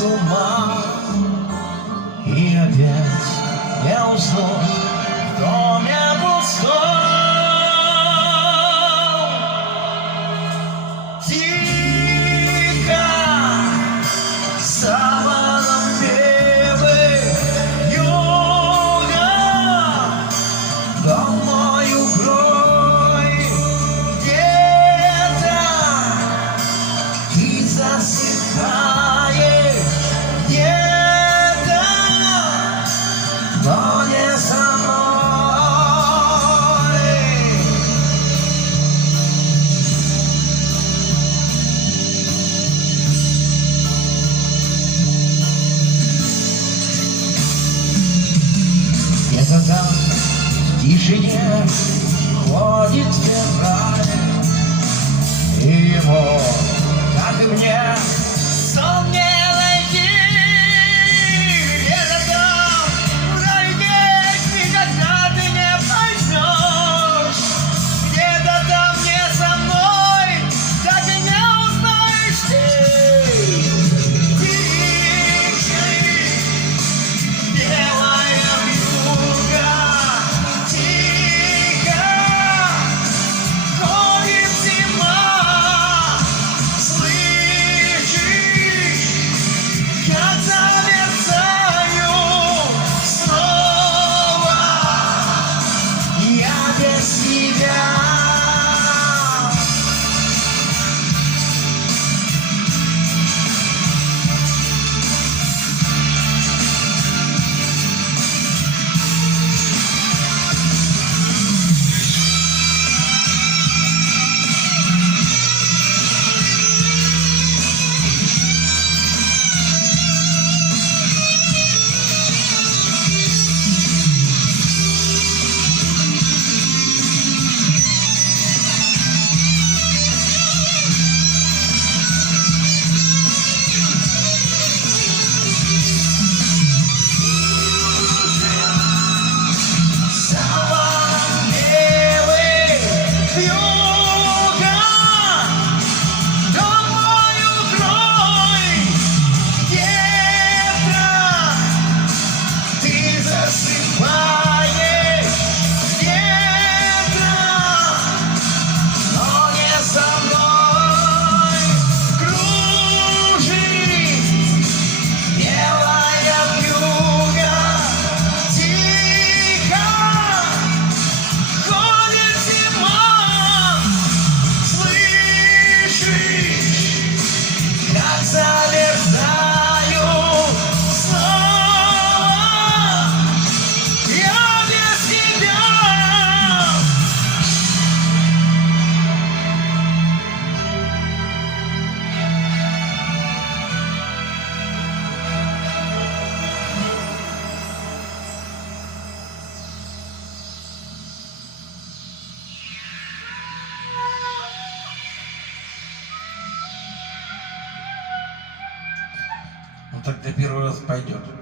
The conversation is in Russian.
с ума. И опять я усну в доме пустом. Тихо, саваном белый юга, дом мой укрой где-то, ты засыпаешь где-то, но не со мной. Где-то там в тишине ходит февраль, и ему, как и мне, сон не найти. Где-то там пройдешь, никогда ты не поймешь. Где-то там не со мной, так и не узнаешь ты. Тихий, белая вьюга, тихо ходит зима. Слышишь, как замерзаю снова я без тебя. Замерзаю снова я без тебя. Ну тогда первый раз пойдет.